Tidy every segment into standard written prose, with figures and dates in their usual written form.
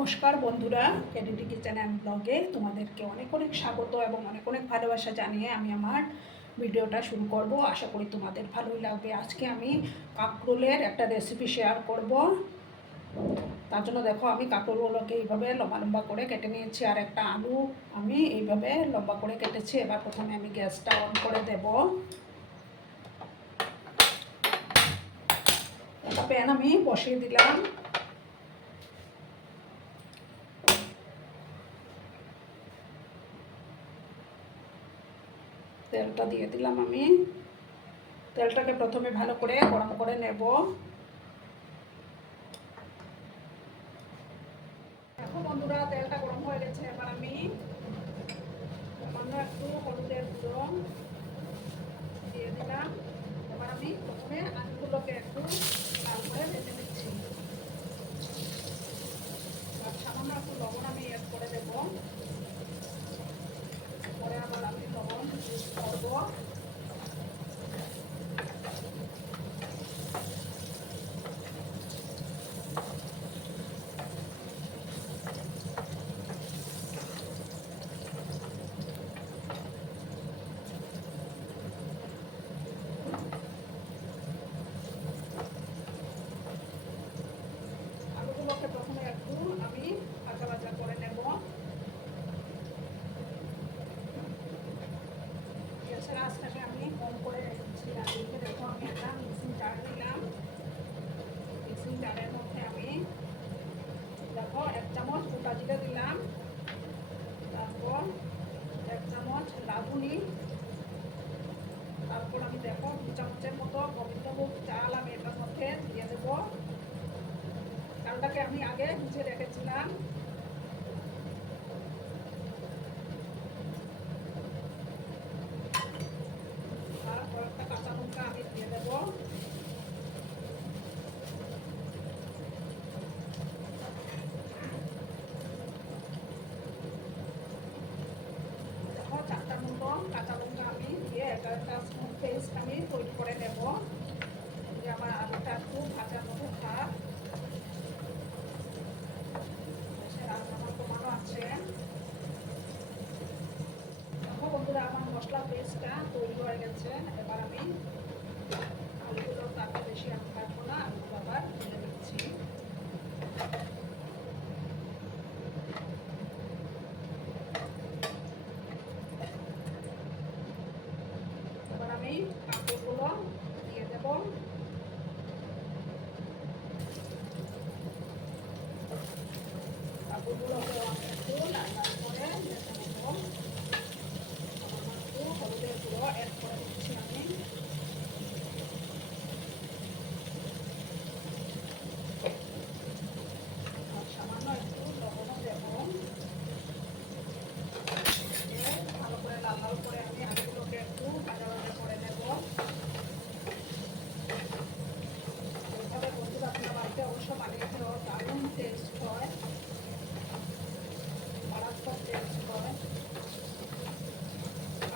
নমস্কার বন্ধুরা, ক্যাডিটি kitchen and ব্লগে তোমাদেরকে অনেক অনেক স্বাগত এবং অনেক অনেক ভালোবাসা জানিয়ে আমি আমার ভিডিওটা শুরু করব। আশা করি তোমাদের ভালোই লাগবে। আজকে আমি কাঁকরোলের একটা রেসিপি শেয়ার করব। তার জন্য দেখো আমি কাঁকরোলগুলোকে এইভাবে লম্বা লম্বা করে কেটে নিয়েছি, আর একটা আলু আমি এইভাবে লম্বা করে কেটেছি। এবার প্রথমে আমি গ্যাসটা অন করে দেব। একটা প্যান আমি বসিয়ে দিলাম। তেলটা দিয়ে দিলাম আমি। তেলটাকে প্রথমে ভালো করে গরম করে নেব। দেখো বন্ধুরা, তেলটা গরম হয়ে গেছে। এবার আমি সামান্য একটু হলুদের গুঁড়ো দিয়ে দিলাম। এবার আমি প্রথমে আলুগুলোকে একটু লাল করে ভেজে নিচ্ছি। আর সামান্য একটু লবণ আমি অ্যাড করে দেব। পরে আবার আমি লবণ ইউজ করবো। আলুগুলোকে প্রথমে একটু আমি ভাজা ভাজা করে নেব। গ্যাসের আঁচটাকে আমি কম করে রেখেছি। আর এদিকে দেখো আমি একটা মিক্সিং জার নিলাম। মিক্সিং জারের মধ্যে আমি দেখো 1 চামচ গোটা জিরে দিলাম। তারপর 1 চামচ রাঁধুনি। তারপর আমি দেখো 2 চামচের মতো গোবিন্দভোগ চাল আমি এটার মধ্যে দিয়ে দেবো। চালটাকে আমি আগে ভিজিয়ে রেখেছিলাম। আর কয়েকটা কাঁচা লঙ্কা আমি দিয়ে দেবো। দেখো 4টা মতো কাঁচা লঙ্কা আমি দিয়ে একটা স্মুথ পেস্ট আমি তৈরি করে নেব। যে আমার আলুটা একটু ভাজার মতো থাক। আমার কমানো আছে। দেখো বন্ধুরা, আমার মশলা পেস্টটা তৈরি হয়ে গেছে। এবার আমি আলুগুলো তাকে বেশি আমি কাটবো না, আলুগুলো আবার তুলে নিচ্ছি। এবার আমি কাঁকরোলগুলো দিয়ে দেবো। কাঁকরোলগুলোকে আমি একটু লাল লাল করে ভেজে নেবো। একটু হলুদের গুঁড়ো অ্যাড করে দিচ্ছি আমি। আর সামান্য একটু লবণও দেবো। ভালো করে লাল লাল করে আমি আলুগুলোকে একটু ভাজা ভাজা করে নেব। এইভাবে বন্ধুরা আপনার বাড়িতে অবশ্য বানিয়ে খেলেও দারুণ টেস্ট হয়, মারাত্মক টেস্ট হয়।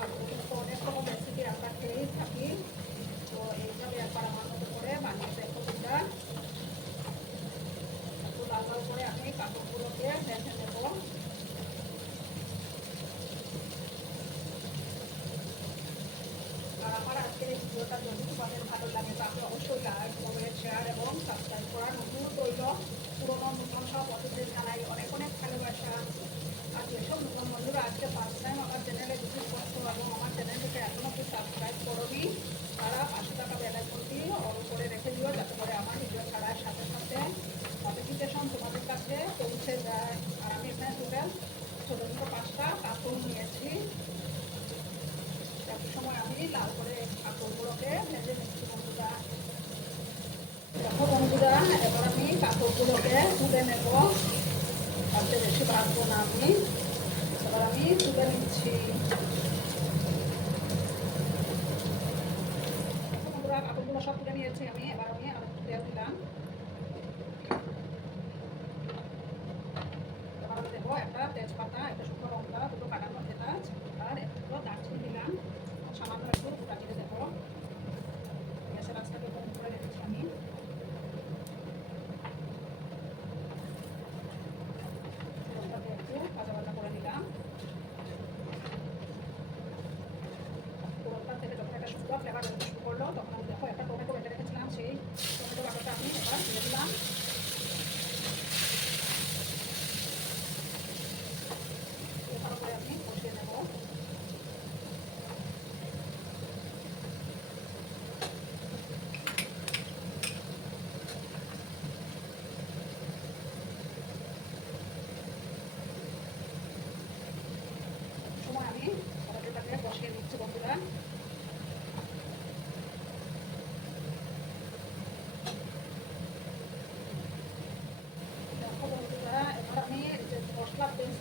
আর কিন্তু অনেক রকম রেসিপি আমরা খেয়েই থাকি। তো এইভাবে একবার আমার মতো করে বানিয়ে দেখো বন্ধুরা। একটু লাল লাল করে আমি কাঁকরোলগুলোকে ভেজে নেব। আর আমার আজকের এই ভিডিওটা যদি তোমাদের ভালো লাগে তাহলে অবশ্যই লাইক, কমেন্ট, শেয়ার এবং সাবস্ক্রাইব করার অনুরোধ রইল। পুরোনো নতুন সব বন্ধুদের জানাই অনেক অনেক ভালোবাসা। আর যেসব নতুন বন্ধুরা আজকে ফার্স্ট টাইম আমার চ্যানেলে ভিজিট করছো এবং আমার চ্যানেলটিকে এখনও কেউ সাবস্ক্রাইব করোনি, তারা 500 টাকা বেল আইকনটি অন করে রেখে দিও, যাতে করে আমার ভিডিও ছাড়ার সাথে সাথে নোটিফিকেশন তোমাদের কাছে পৌঁছে যায়। আর আমি এখানে টোটাল ছোটো ছোটো 5টা কাঁকরোল নিয়েছি। একই সময় আমি লাল করে কাঁকরোলগুলোকে ভেজে নিচ্ছি বন্ধুরা। দেখো বন্ধুরা, এবার আমি কাঁকরোলগুলোকে তুলে নেব। তাতে বেশি ভাজবো না আমি। এবার আমি তুলে নিচ্ছি। বন্ধুরা, কাঁকরোলগুলো সব তুলে নিয়েছি আমি। এবার আমি আরো তেল দিলাম। এবার আমি দেবো একটা তেজপাতা, একটা শুকনো লঙ্কা, 2টো কাটানো এলাচ আর একটু দারচিনি দিলাম। সামান্য একটু গোটা জিরে দেবো। গ্যাসের আঁচটাকে কম করে রেখেছি আমি।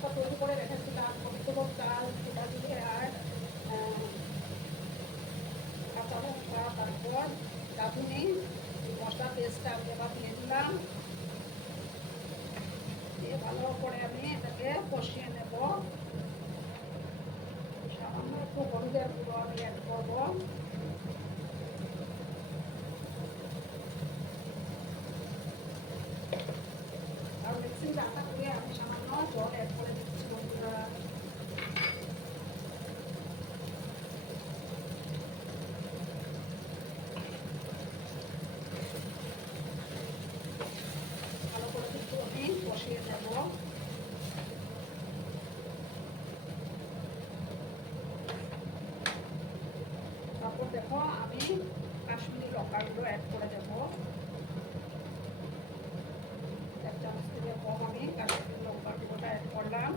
মশলা তৈরি করে রেখেছিলাম কতগুলো চাল সেটা দিয়ে আর কাঁচা লঙ্কা তারপর রাঁধুনি মশলা পেস্টটা আমি এবার দিয়ে দিলাম, দিয়ে ভালো করে আমি এটাকে কষিয়ে নেব। সামান্য একটু হলুদের গুঁড়ো আমি অ্যাড করবো। আর মিক্সিং জারটা করে আমি সামান্য জল অ্যাড করে দিচ্ছি বন্ধুরা। ভালো করে কিন্তু আমি কষিয়ে নেব। তারপর দেখো আমি কাশ্মীরি লঙ্কার গুঁড়ো অ্যাড করে দেবো। এক চামচ থেকে কম আমি কাশ্মীরি লঙ্কার গুঁড়োটা অ্যাড করলাম।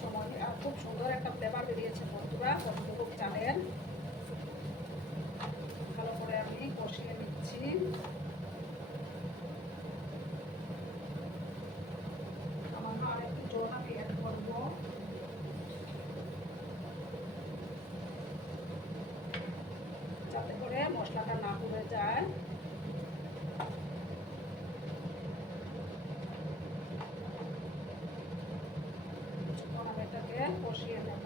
সময় আর খুব সুন্দর একটা ফ্লেভার বেরিয়েছে বন্ধুরা, কতটুকু জানেন। ভালো করে আমি কষিয়ে নিচ্ছি। সামান্য আর একটু জল আমি অ্যাড করবো। যাতে করে মশলাটা না পুড়ে যায়। আমি এটাকে কষিয়ে নেব।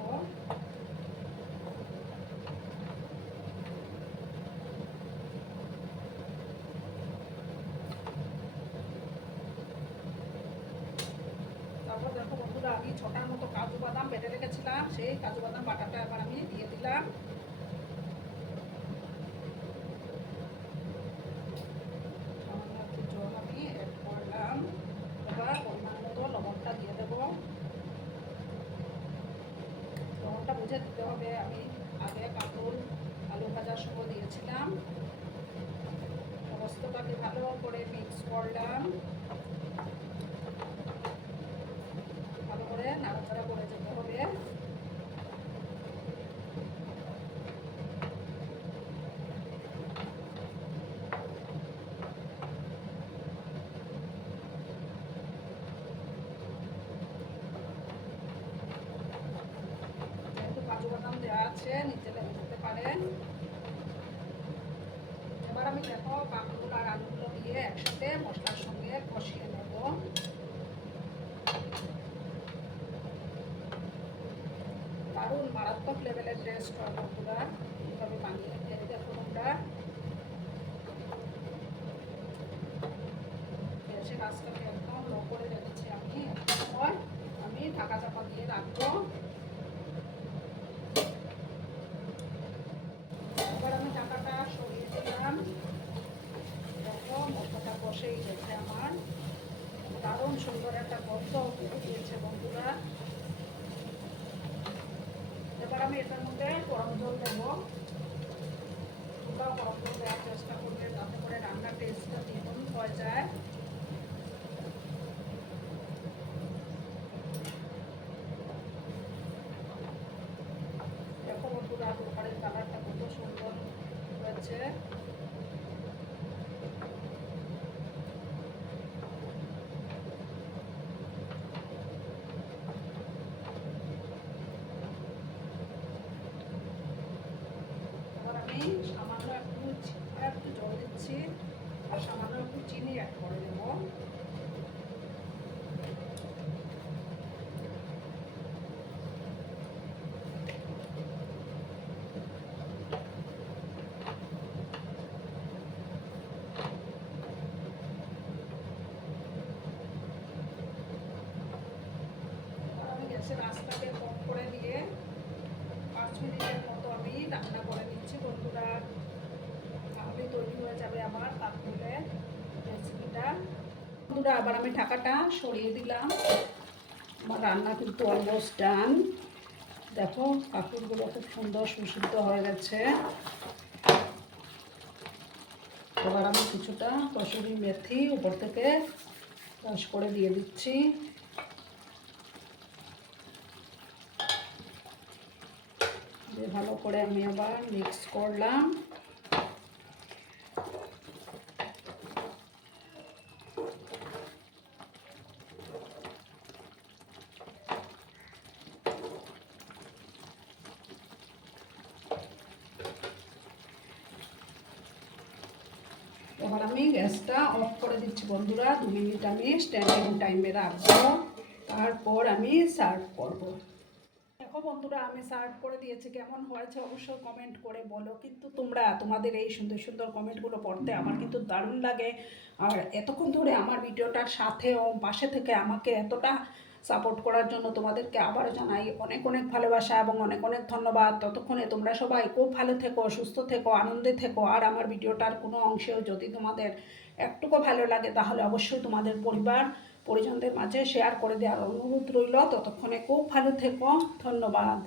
তারপর দেখো বন্ধুরা আমি ছটার মতো কাজু বাদাম বেটে রেখেছিলাম, সেই কাজু বাদাম বাটাটা এবার আমি দিয়ে দিলাম। সামান্য একটু জল আমি অ্যাড করলাম। এবার পরিমাণ মতো লবণটা দিয়ে দেবো। লবণটা বুঝে দিতে হবে, আমি আগে কাঁকরোল আলু ভাজার সময় দিয়েছিলাম। সমস্তটাকে ভালো করে মিক্স করলাম, ভালো করে নাড়াচাড়া করে যেতে হবে। যেহেতু কাজু বাদাম দেওয়া আছে নিচে লেগে যেতে পারে। এবার আমি দেখো কাঁকরোল আর আলুগুলো দিয়ে একসাথে মশলার সঙ্গে কষিয়ে নেব। দারুণ মারাত্মক লেভেলের টেস্ট হয় বন্ধুরা, এইভাবে বানিয়ে খেয়ে দেখো তোমরা। গ্যাসের আঁচটাকে একদম লো করে রেখেছি আমি। একটা সময় আমি ঢাকা চাপা দিয়ে রাখবো। এবার আমি ঢাকাটা সরিয়ে দিলাম। দেখো মশলাটা কষেই গেছে আমার, দারুণ সুন্দর একটা গন্ধ বেরিয়েছে বন্ধুরা। এবার আমি এটার মধ্যে গরম জল দেবো। তোমরাও গরম জল দেওয়ার চেষ্টা করবে যাতে করে রান্নার টেস্টটা দ্বিগুণ হয়ে যায়। দেখো বন্ধুরা তরকারির কালারটা কত সুন্দর হয়েছে। আমি সামান্য একটু জল দিচ্ছি আর সামান্য একটু চিনি অ্যাড করে দেব। আমি গ্যাসের আঁচটাকে কম করে দিয়ে 5 মিনিটের মতো আমি রান্না করে নিচ্ছি বন্ধুরা। তাহলে তৈরি হয়ে যাবে আমার কাঁকরোলের রেসিপিটা। বন্ধুরা আবার আমি ঢাকাটা সরিয়ে দিলাম। আমার রান্না কিন্তু অলমোস্ট ডান। দেখো কাঁকরোলগুলো খুব সুন্দর সুসিদ্ধ হয়ে গেছে। এবার আমি কিছুটা কসুরি মেথি উপর থেকে ক্রাশ করে দিয়ে দিচ্ছি। দিয়ে ভালো করে আমি আবার মিক্স করলাম। এবার আমি গ্যাসটা অফ করে দিচ্ছি বন্ধুরা। 2 মিনিট আমি স্ট্যান্ডিং টাইমে রাখবো, তারপর আমি সার্ভ করব। দেখো বন্ধুরা, আমি সার্ভ করে দিয়েছি। কেমন হয়েছে অবশ্যই কমেন্ট করে বলো। কিন্তু তোমরা তোমাদের এই সুন্দর সুন্দর কমেন্টগুলো পড়তে আমার কিন্তু দারুণ লাগে। আর এতক্ষণ ধরে আমার ভিডিওটার সাথে ও পাশে থেকে আমাকে এতটা সাপোর্ট করার জন্য তোমাদেরকে আবারও জানাই অনেক অনেক ভালোবাসা এবং অনেক অনেক ধন্যবাদ। ততক্ষণে তোমরা সবাই খুব ভালো থেকো, সুস্থ থেকো, আনন্দে থেকো। আর আমার ভিডিওটার কোনো অংশেও যদি তোমাদের একটুকু ভালো লাগে তাহলে অবশ্যই তোমাদের পরিবার পরিজনদের মাঝে শেয়ার করে দেওয়ার অনুরোধ রইল। ততক্ষণে খুব ভালো থেকো, ধন্যবাদ।